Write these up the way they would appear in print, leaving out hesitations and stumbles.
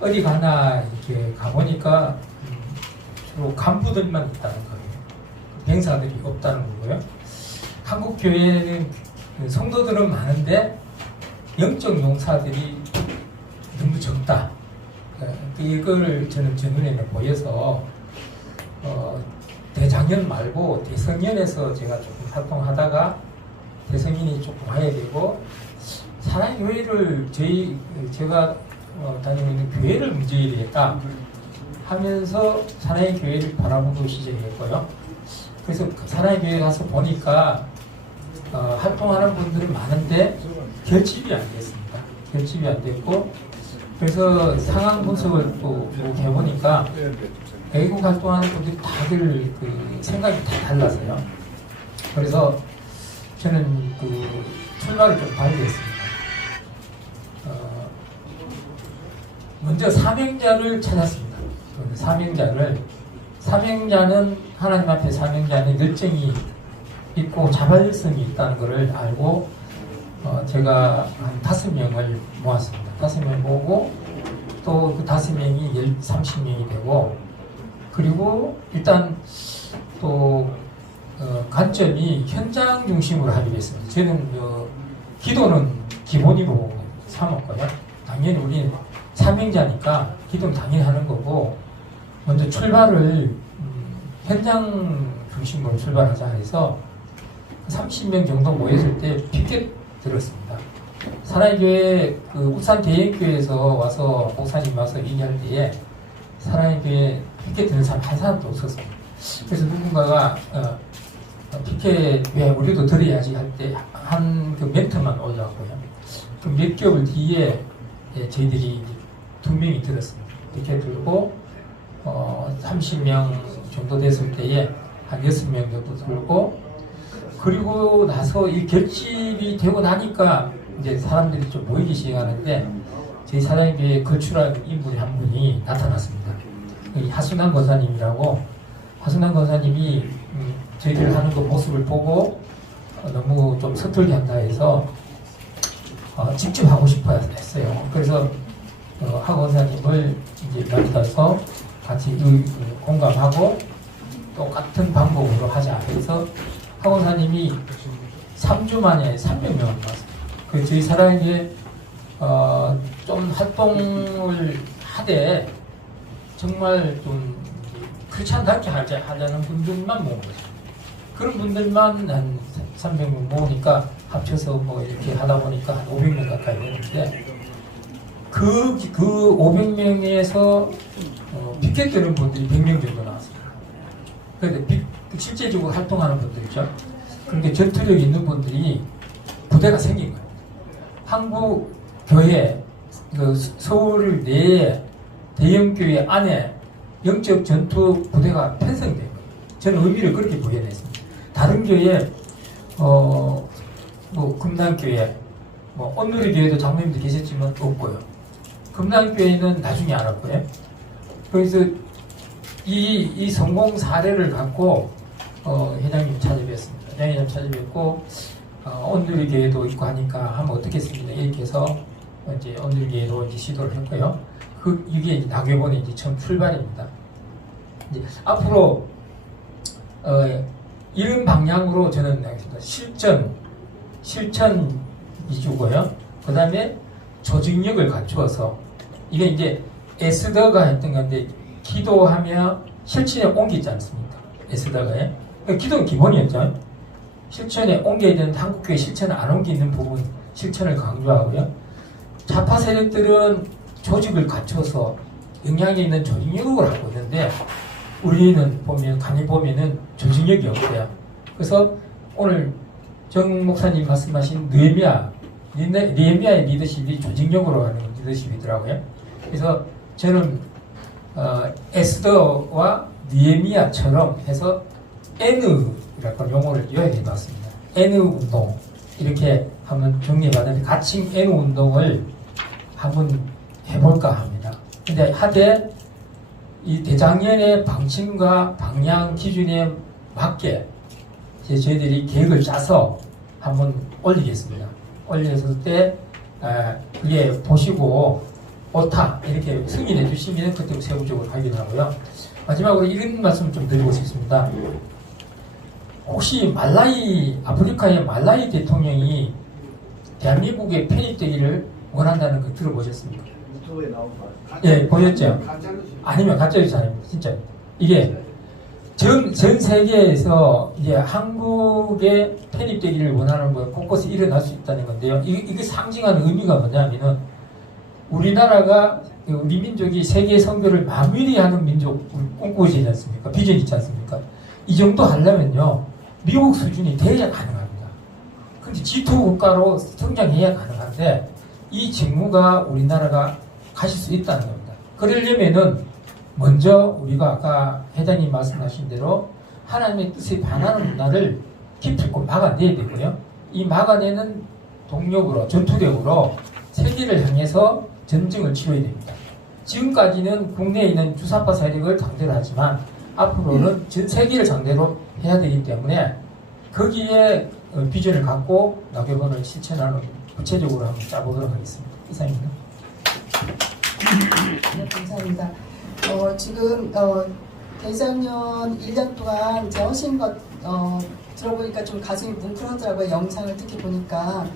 어디 가나 이렇게 가보니까 주로 간부들만 있다는 거예요. 병사들이 없다는 거고요. 한국 교회는 성도들은 많은데 영적 용사들이 너무 적다. 이걸 저는 제 눈에는 보여서 대작년 말고 대성년에서 제가 조금 활동하다가 대성년이 조금 와야 되고 사랑의 교회를 제가 다니고 있는 교회를 문제해야 되겠다 하면서 사랑의 교회를 바라보고 시작했고요. 그래서 사랑의 교회 가서 보니까 활동하는 분들이 많은데 결집이 안 됐습니다. 결집이 안 됐고 그래서 상황 분석을 또 해보니까 외국 활동하는 분들이 다들 그 생각이 다 달라서요. 그래서 저는 그 출발을 좀 발휘했습니다. 먼저 사명자를 찾았습니다. 사명자는 하나님 앞에 사명자는 열정이 있고 자발성이 있다는 것을 알고 제가 한 5명을 모았습니다. 5명 모으고 또 그 5명이 30명이 되고 그리고 일단 또 관점이 현장 중심으로 하기로 했습니다. 저는 기도는 기본으로 삼았고요. 당연히 우리는 사명자니까 기도는 당연히 하는 거고 먼저 출발을 현장 중심으로 출발하자 해서 30명 정도 모였을 때 피켓 들었습니다. 사랑의 교회 그 울산 대행교회에서 와서 목사님 와서 얘기할 때에 사랑의 교회 피켓 드는 사람 한 사람도 없었습니다. 그래서 누군가가 피켓 왜 우리도 들어야지 할 때 한 그 멘트만 올라왔고요. 그 몇 개월 뒤에 저희들이 2명이 들었습니다. 피켓 들고 30명 정도 됐을 때에 한 6명 정도 들고 그리고 나서 이 결집이 되고 나니까 이제 사람들이 좀 모이기 시작하는데 저희 사랑의 교회에 거출한 인물이 한 분이 나타났습니다. 하순환 권사님이라고 하순환 권사님이 저희들 하는 그 모습을 보고 너무 좀 서툴게 한다 해서 직접 하고 싶어 했어요. 그래서 하 권사님을 이제 만나서 같이 공감하고 똑같은 방법으로 하자 해서 하 권사님이 3주 만에 300명을 모았습니다. 그 저희 사랑에 좀 활동을 하되 정말 좀 크리스찬답게 하려는 분들만 모은 거죠. 그런 분들만 한 300명 모으니까 합쳐서 뭐 이렇게 하다 보니까 한 500명 가까이 되는데 그 500명에서 피켓 드는 분들이 100명 정도 나왔습니다. 그런데 실제적으로 활동하는 분들이죠. 그러니까 전투력 있는 분들이 부대가 생긴 거예요. 한국 교회, 서울 내에 대형 교회 안에 영적 전투 부대가 편성된 거예요. 저는 의미를 그렇게 부여했습니다. 다른 교회, 뭐 금남교회, 뭐 온누리 교회도 장로님도 계셨지만 없고요. 금남교회는 나중에 알았고요. 그래서 이 성공 사례를 갖고 회장님 찾아뵙습니다. 회장님 찾아뵙고 온누리 교회도 있고 하니까 하면 어떻겠습니까? 이렇게 해서 이제 온누리 교회로 이제 시도를 했고요. 이게 이제 나괴본의 이제 처음 출발입니다. 이제 앞으로 이런 방향으로 저는 실천 위주고요. 그 다음에 조직력을 갖추어서 이게 이제 에스더가 했던 건데 기도하며 실천에 옮기지 않습니까? 에스더가요. 기도는 기본이었죠. 실천에 옮겨야 되는 한국교회 실천을 안 옮기는 부분 실천을 강조하고요. 좌파 세력들은 조직을 갖춰서 영향이 있는 조직력을 하고 있는데 우리는 간이 보면은 조직력이 없어요. 그래서 오늘 정 목사님 말씀하신 느헤미야의 리더십이 조직력으로 하는 리더십이더라고요. 그래서 저는 에스더와 느헤미야처럼 해서 N이라고 용어를 요약해 봤습니다. N 운동 이렇게 한번 정리해봤는데 가칭 N 운동을 한번 해볼까 합니다. 근데 하되 이 대작년의 방침과 방향 기준에 맞게 저희들이 계획을 짜서 한번 올리겠습니다. 올렸을 때 그게 보시고 옳다 이렇게 승인해 주시면 그때 세부적으로 확인하고요. 마지막으로 이런 말씀을 좀 드리고 싶습니다. 혹시 아프리카의 말라이 대통령이 대한민국에 편입되기를 원한다는 거 들어보셨습니까? 유튜브에 나온 거. 예, 보셨죠? 가짜뉴스. 아니면 가짜뉴스 아닙니다. 진짜. 이게 전 세계에서 이제 한국에 편입되기를 원하는 거 곳곳에 일어날 수 있다는 건데요. 이게 상징하는 의미가 뭐냐면은 우리나라가 우리 민족이 세계 선교를 만민히 하는 민족 꿈꾸지 않습니까? 비전이 있지 않습니까? 이 정도 하려면요. 미국 수준이 돼야 가능합니다. 근데 G2 국가로 성장해야 가능한데 이 직무가 우리나라가 가실 수 있다는 겁니다. 그러려면은 먼저 우리가 아까 회장님 말씀하신 대로 하나님의 뜻에 반하는 문화를 기필코 막아내야 되고요. 이 막아내는 동력으로 전투력으로 세계를 향해서 전쟁을 치러야 됩니다. 지금까지는 국내에 있는 주사파 세력을 상대로 하지만 앞으로는 전 세계를 상대로 해야 되기 때문에 거기에 비전을 갖고 나경원을 실천하는 구체적으로 한번 짜보도록 하겠습니다. 이상입니다. 네, 감사합니다. 지금 대작년 1년 동안 제 하신 것 들어보니까 좀 가슴이 뭉클하더라고요. 영상을 특히 보니까.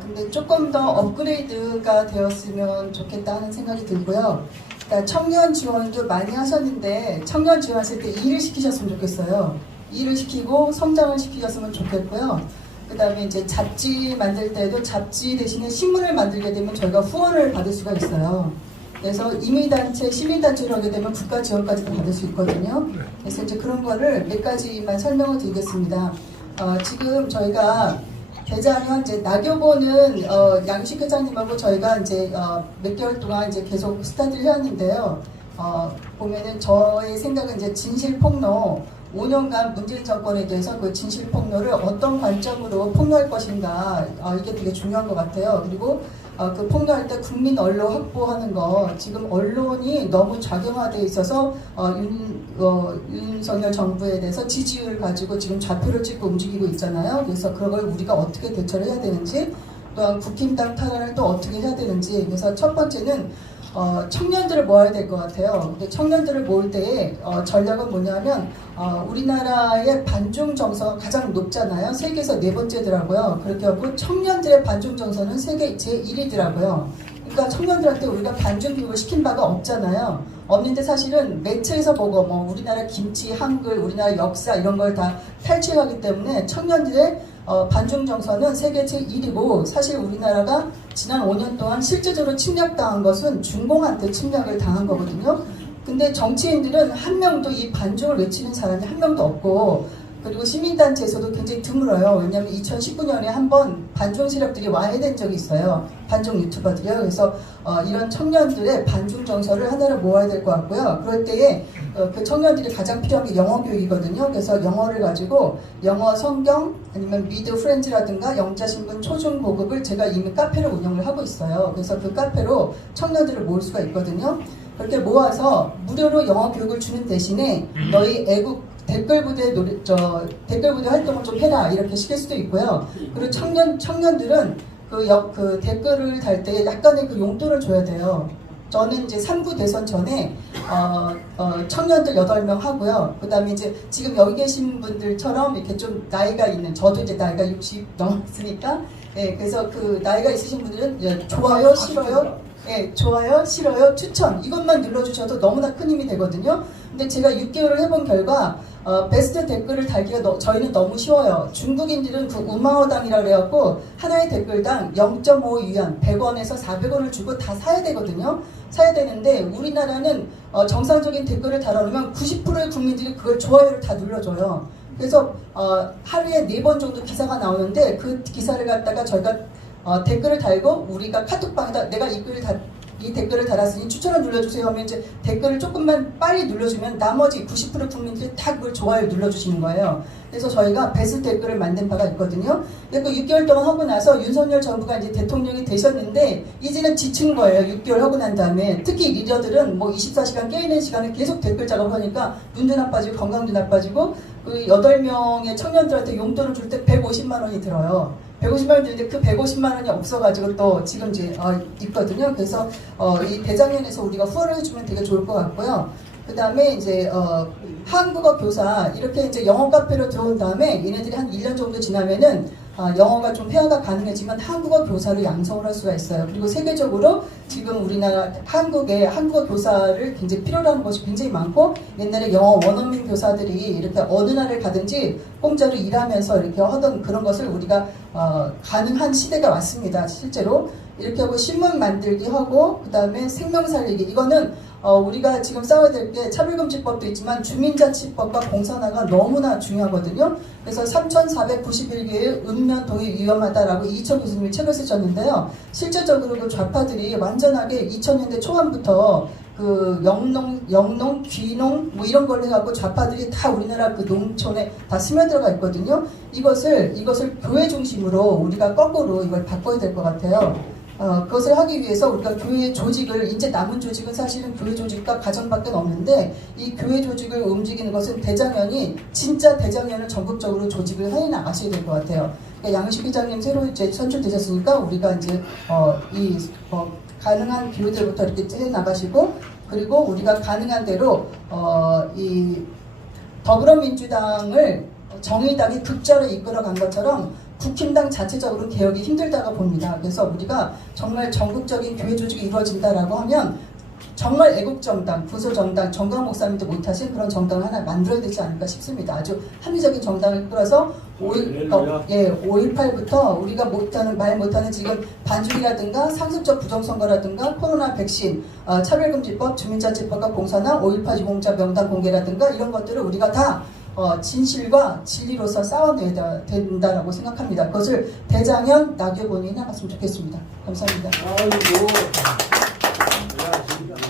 근데 조금 더 업그레이드가 되었으면 좋겠다 하는 생각이 들고요. 그러니까 청년 지원도 많이 하셨는데 청년 지원하실 때 일을 시키셨으면 좋겠어요. 일을 시키고 성장을 시키셨으면 좋겠고요. 그 다음에 이제 잡지 만들 때도 잡지 대신에 신문을 만들게 되면 저희가 후원을 받을 수가 있어요. 그래서 임의단체, 시민단체로 하게 되면 국가 지원까지도 받을 수 있거든요. 그래서 이제 그런 거를 몇 가지만 설명을 드리겠습니다. 지금 저희가 대장현 이제 나교보는 양식 회장님하고 저희가 이제 몇 개월 동안 이제 계속 스타트를 해왔는데요. 보면은 저의 생각은 이제 진실폭로 5년간 문재인 정권에 대해서 그 진실폭로를 어떤 관점으로 폭로할 것인가 이게 되게 중요한 것 같아요. 그리고 그 폭로할 때 국민 언론 확보하는 거 지금 언론이 너무 작용화되어 있어서 윤석열 정부에 대해서 지지율을 가지고 지금 좌표를 찍고 움직이고 있잖아요. 그래서 그걸 우리가 어떻게 대처를 해야 되는지 또한 국힘당 탈환을 또 어떻게 해야 되는지 그래서 첫 번째는 청년들을 모아야 될 것 같아요. 근데 청년들을 모을 때의 전략은 뭐냐면 우리나라의 반중 정서가 가장 높잖아요. 세계에서 네 번째더라고요. 그렇게 하고 청년들의 반중 정서는 세계 제1위더라고요. 그러니까 청년들한테 우리가 반중 교육을 시킨 바가 없잖아요. 없는데 사실은 매체에서 보고 뭐 우리나라 김치, 한글, 우리나라 역사 이런 걸 다 탈취하기 때문에 청년들의 반중 정서는 세계 제1위고 사실 우리나라가 지난 5년 동안 실제적으로 침략당한 것은 중공한테 침략을 당한 거거든요. 근데 정치인들은 한 명도 이 반중을 외치는 사람이 한 명도 없고 그리고 시민단체에서도 굉장히 드물어요. 왜냐하면 2019년에 한번 반중 세력들이 와해된 적이 있어요. 반중 유튜버들이요. 그래서 이런 청년들의 반중 정서를 하나로 모아야 될 것 같고요. 그럴 때에 그 청년들이 가장 필요한 게 영어 교육이거든요. 그래서 영어를 가지고 영어 성경 아니면 미드 프렌즈라든가 영자신문 초중 고급을 제가 이미 카페를 운영을 하고 있어요. 그래서 그 카페로 청년들을 모을 수가 있거든요. 그렇게 모아서 무료로 영어 교육을 주는 대신에 너희 애국 댓글 부대 활동을 좀 해라 이렇게 시킬 수도 있고요. 그리고 청년들은 그 댓글을 달 때 약간의 그 용돈을 줘야 돼요. 저는 이제 3구 대선 전에 청년들 8명 하고요. 그 다음에 이제 지금 여기 계신 분들처럼 이렇게 좀 나이가 있는 저도 이제 나이가 60 넘었으니까 그래서 그 나이가 있으신 분들은 좋아요, 싫어요. 좋아요, 싫어요, 추천 이것만 눌러주셔도 너무나 큰 힘이 되거든요. 근데 제가 6개월을 해본 결과 베스트 댓글을 달기가 저희는 너무 쉬워요. 중국인들은 그 우마오당이라고 그래갖고 하나의 댓글당 0.5위안 100원에서 400원을 주고 다 사야 되거든요. 사야 되는데 우리나라는 정상적인 댓글을 달아놓으면 90%의 국민들이 그걸 좋아요를 다 눌러줘요. 그래서 하루에 4번 정도 기사가 나오는데 그 기사를 갖다가 저희가 댓글을 달고 우리가 카톡방에다 내가 이 댓글을 달았으니 추천을 눌러주세요 하면 이제 댓글을 조금만 빨리 눌러주면 나머지 90% 국민들이 다 그걸 좋아요 눌러주시는 거예요. 그래서 저희가 베스트 댓글을 만든 바가 있거든요. 그리고 6개월 동안 하고 나서 윤석열 정부가 이제 대통령이 되셨는데 이제는 지친 거예요. 6개월 하고 난 다음에 특히 리더들은 뭐 24시간 깨있는 시간에 계속 댓글 작업하니까 눈도 나빠지고 건강도 나빠지고 그 8명의 청년들한테 용돈을 줄 때 150만 원이 들어요. 150만 원 드는데 그 150만 원이 없어가지고 또 지금 이제 있거든요. 그래서 이 대장연에서 우리가 후원을 해주면 되게 좋을 것 같고요. 그 다음에 이제 한국어 교사 이렇게 이제 영어 카페로 들어온 다음에 얘네들이 한 1년 정도 지나면은 영어가 좀 회화가 가능해지면 한국어 교사를 양성을 할 수가 있어요. 그리고 세계적으로 지금 우리나라 한국에 한국어 교사를 굉장히 필요로 하는 것이 굉장히 많고, 옛날에 영어 원어민 교사들이 이렇게 어느 나라를 가든지 공짜로 일하면서 이렇게 하던 그런 것을 우리가 가능한 시대가 왔습니다. 실제로 이렇게 하고 신문 만들기 하고, 그 다음에 생명 살리기, 이거는 우리가 지금 싸워야 될 게 차별금지법도 있지만 주민자치법과 공산화가 너무나 중요하거든요. 그래서 3,491개의 읍면 동이 위험하다라고 이철 교수님이 책을 쓰셨는데요. 실제적으로 그 좌파들이 완전하게 2000년대 초반부터 그 영농, 귀농 뭐 이런 걸 해갖고 좌파들이 다 우리나라 그 농촌에 다 스며들어가 있거든요. 이것을 교회 중심으로 우리가 거꾸로 이걸 바꿔야 될 것 같아요. 그것을 하기 위해서 우리가 교회 조직을, 이제 남은 조직은 사실은 교회 조직과 가정밖에 없는데, 이 교회 조직을 움직이는 것은 대장연이, 진짜 대장연을 전국적으로 조직을 해 나가셔야 될 것 같아요. 그러니까 양식 회장님 새로 이제 선출되셨으니까 우리가 이제 가능한 교회들부터 이렇게 해 나가시고, 그리고 우리가 가능한 대로 이 더불어민주당을 정의당이 극절에 이끌어간 것처럼 국힘당 자체적으로 개혁이 힘들다고 봅니다. 그래서 우리가 정말 전국적인 교회 조직이 이루어진다라고 하면 정말 애국정당, 구소정당, 정강 목사님도 못하신 그런 정당을 하나 만들어야 되지 않을까 싶습니다. 아주 합리적인 정당을 꾸려서 5.18부터 우리가 말 못하는 지금 반중이라든가 상습적 부정선거라든가 코로나 백신, 차별금지법, 주민자치법과 공산화, 5.18 유공자 명단 공개라든가 이런 것들을 우리가 다 진실과 진리로서 싸워내야 된다라고 생각합니다. 그것을 대장연, 나경원이 해나갔으면 좋겠습니다. 감사합니다.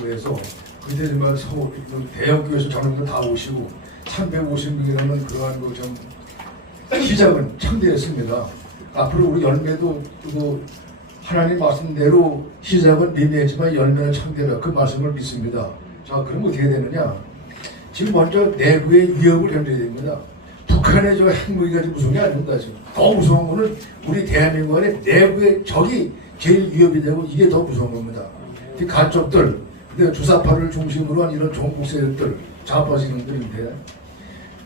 그래서 그때 정말 서울 대형교회에서 전원들 다 오시고 350명이라는 그러한 좀 시작은 참되었습니다. 앞으로 우리 열매도 또 하나님 말씀대로 시작은 미미했지만 열매는 참되라, 그 말씀을 믿습니다. 자, 그럼 어떻게 되느냐? 지금 먼저 내부의 위협을 견뎌야 됩니다. 북한의 저 핵무기가 지금 무서운 게 아닙니다. 지금 더 무서운 거는 우리 대한민국의 내부의 적이 제일 위협이 되고, 이게 더 무서운 겁니다. 이 간첩들, 주사파를 중심으로 한 이런 종북 세력들, 좌파 세력들인데,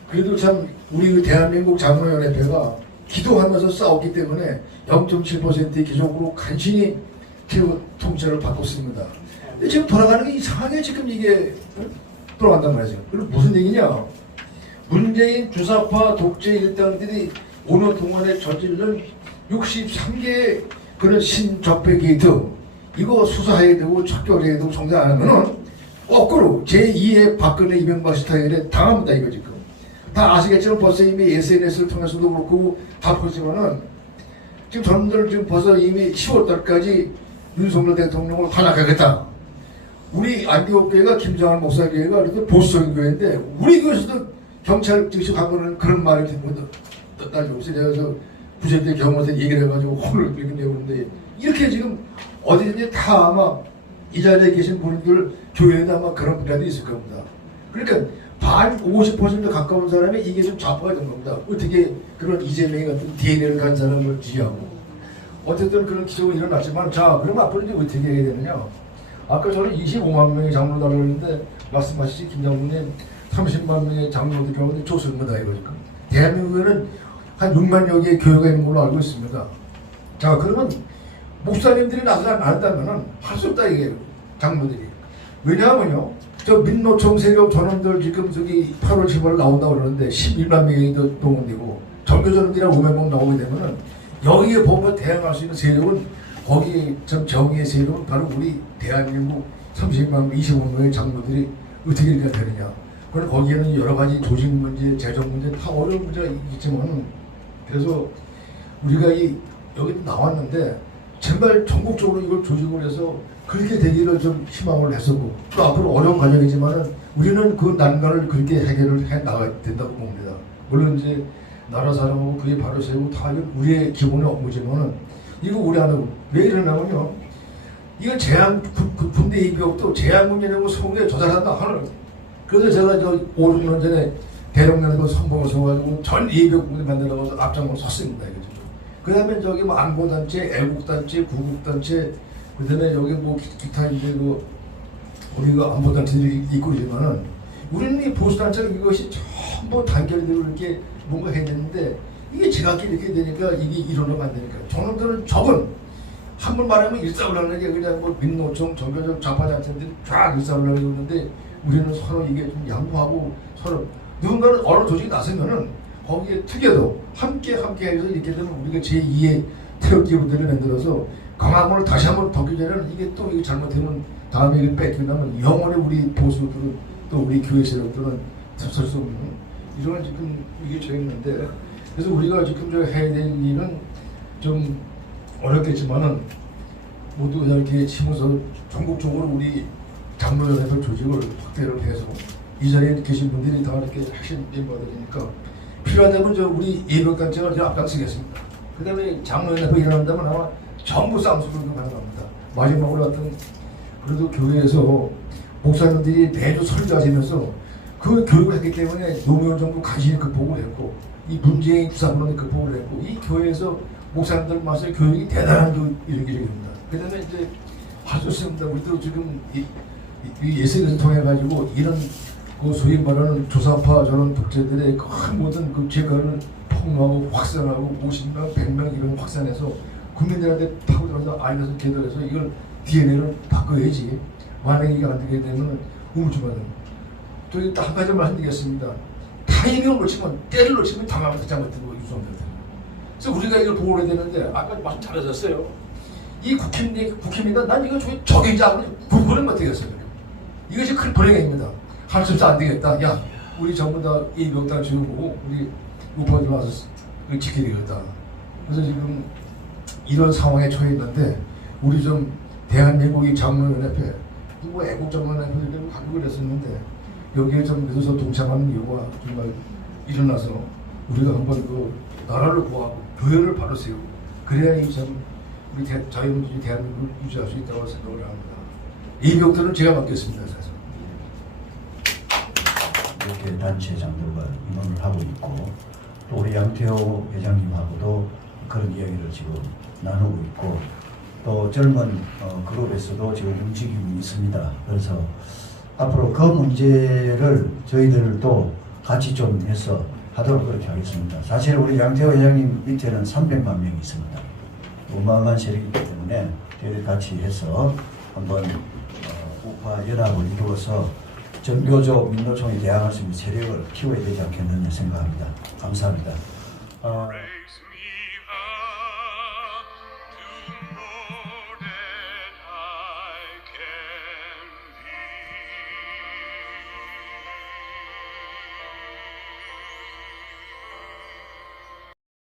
그래도 참 우리 그 대한민국 장로연합회가 기도하면서 싸웠기 때문에 0.7%의 기적으로 간신히 통째를 바꿨습니다. 근데 지금 돌아가는 게 이상하게 지금 이게 돌아간단 말이죠. 그럼 무슨 얘기냐? 문재인 주사파 독재 일당들이 5년 동안에 저지른 63개의 그런 신적폐 게이트, 이거 수사해야 되고 척결해야 되고 정상 안 하면은 거꾸로 제2의 박근혜 이명박 스타일에 당합니다. 이거 지금 다 아시겠지만 벌써 이미 SNS를 통해서도 그렇고 다 보지만은 지금 저놈들 지금 벌써 이미 10월달까지 윤석열 대통령을 탄핵하겠다. 우리 안디옥교회가 김장한 목사교회가 그래도 보수적인 교회인데, 우리 교회에서도 경찰 즉시 가보는 그런 말이 듣거든. 나중에 내가 저 부재 때 경험한테 얘기를 해가지고 혼을 끌고 내오는데, 이렇게 지금 어디든지 다 아마 이 자리에 계신 분들 교회에도 아마 그런 분들이 있을 겁니다. 그러니까 반 50% 가까운 사람이 이게 좀 좌파가 된 겁니다. 어떻게 그런 이재명이 같은 DNA를 간 사람을 지지하고. 어쨌든 그런 기적은 일어났지만, 자, 그럼 앞으로 이제 어떻게 해야 되느냐? 아까 저는 25만 명의 장로 달라고 했는데, 말씀하시지 김장로님 30만 명의 장로들 경우는 좋습니다. 이거 지금 대한민국에는 한 6만여 개의 교회가 있는 걸로 알고 있습니다. 자, 그러면 목사님들이 나서지 않았다면은 할 수 없다, 이게 장로들이. 왜냐하면요, 저 민노총 세력 전원들 지금 저기 8월 10월 나온다고 그러는데 11만 명이 더 동원되고, 전교전원들이랑 5만 명 나오게 되면은 여기에 보면 대항할 수 있는 세력은, 거기 전 정의의 세력은 바로 우리 대한민국 30만 명, 25만 명의 장로들이 어떻게 이렇게 되느냐. 그럼 거기에는 여러 가지 조직 문제, 재정 문제, 다 어려운 문제가 있지만, 그래서 우리가 여기 나왔는데 제발 전국적으로 이걸 조직을 해서 그렇게 되기를 좀 희망을 했었고, 또 앞으로 어려운 과정이지만은 우리는 그 난관을 그렇게 해결을 해 나가야 된다고 봅니다. 물론 이제 나라 사람하고 그게 바로 세우고 다 우리의 기본의 업무지만은, 이거 우리 안 하고 왜 이러냐면요, 이거 군대 입역도 재앙군이라고 소문에 조달한다 하는. 그래서 제가 저 5, 6년 전에 대령련에도 선봉을 서가지고 전 예비역군을 만들어서 앞장을 섰습니다. 이거 지금. 그 다음에 저기 뭐 안보단체, 애국단체, 구국단체, 그 다음에 여기 뭐 기타 이제 그 우리가 안보단체들이 있고 있지만은 우리는 이 보수단체가 이것이 전부 단결되고 이렇게 뭔가 해야 되는데 이게 지각이 이렇게 되니까 이게 이론으로 안 되니까 저놈들은 적은 한 번 말하면 일사불란하는 게 그냥 뭐 민노총, 종교적 좌파단체들이 쫙 일사불란하게 있는데 우리는 서로 이게 좀 양보하고 서로 누군가는 어느 조직이 나서면은 거기에 특여도 함께 해서 이렇게 되면 우리가 제2의 태극기 부대를 만들어서 강화문을 다시 한번 덮기 전에는 이게 또 이게 잘못되면 다음에 이걸 뺏기면 영원히 우리 보수들은 또 우리 교회 세력들은 설 수 없는 이런 지금 이게 저였는데 그래서 우리가 지금 저 해야 될 일은 좀 어렵겠지만은 모두 이렇게 치면서 전국적으로 우리 장로연합회 조직을 확대를 해서 이 자리에 계신 분들이 다 이렇게 하신 멤버들이니까 필요하다면 저 우리 예벽단체가 제가 앞장서겠습니다. 그 다음에 장로연합회 일어난다면 아마 전부 쌍수를 가능합니다. 마지막으로 어떤 그래도 교회에서 목사님들이 매주 설교하시면서 그 교육을 했기 때문에 노무현 정부 간신히 극복을 했고 이 문재인 주사부는 극복을 했고 이 교회에서 목사님들 말씀 교육이 대단한 일입니다. 그 다음에 이제 하셨습니다. 우리도 지금 이 SNS를 통해 가지고 이런 그 소위 말하는 조사파 저런 독재들의 큰 모든 그 죄가를 폭로하고 확산하고 50명, 100명 이런 확산해서 국민들한테 파고들어서 알려서 개설해서 이걸 DNA를 바꿔야지. 만약에 이게 안 되게 되면 우물쭈물하는. 또 한 가지 말씀드리겠습니다. 타이밍을 놓치면 때를 놓치면 당하면서 잘못되고 유수합니다. 그래서 우리가 이걸 보고 해야 되는데 아까 말씀 잘하셨어요. 이 국힘이다. 난 이거 적인지 알고 구분을 못하겠어요. 이것이 큰 불행입니다. 할 수 없어 안 되겠다. 야, 우리 전부 다 이 명단을 지어보고 우리 우파들 와서 지켜야 되겠다. 그래서 지금 이런 상황에 처해 있는데 우리 좀 대한민국이 장로연합회, 뭐 애국장로연합회 한국을 했었는데 여기에 좀 늦어서 동참하는 이유가 정말 일어나서 우리가 한번 그 나라를 구하고 교회를 바로 세우고 그래야 참 우리 자유민주주의 대한민국을 유지할 수 있다고 생각을 합니다. 이 벽들은 제가 맡겠습니다. 사실. 이렇게 단체장들과 의논을 하고 있고 또 우리 양태호 회장님하고도 그런 이야기를 지금 나누고 있고 또 젊은 그룹에서도 지금 움직임이 있습니다. 그래서 앞으로 그 문제를 저희들도 같이 좀 해서 하도록 그렇게 하겠습니다. 사실 우리 양태호 회장님 밑에는 300만 명이 있습니다. 어마어마한 세력이기 때문에 저희들 같이 해서 한번 우파 연합을 이루어서 전교조 민노총에 대항할 수 있는 세력을 키워야 되지 않겠느냐 생각합니다. 감사합니다.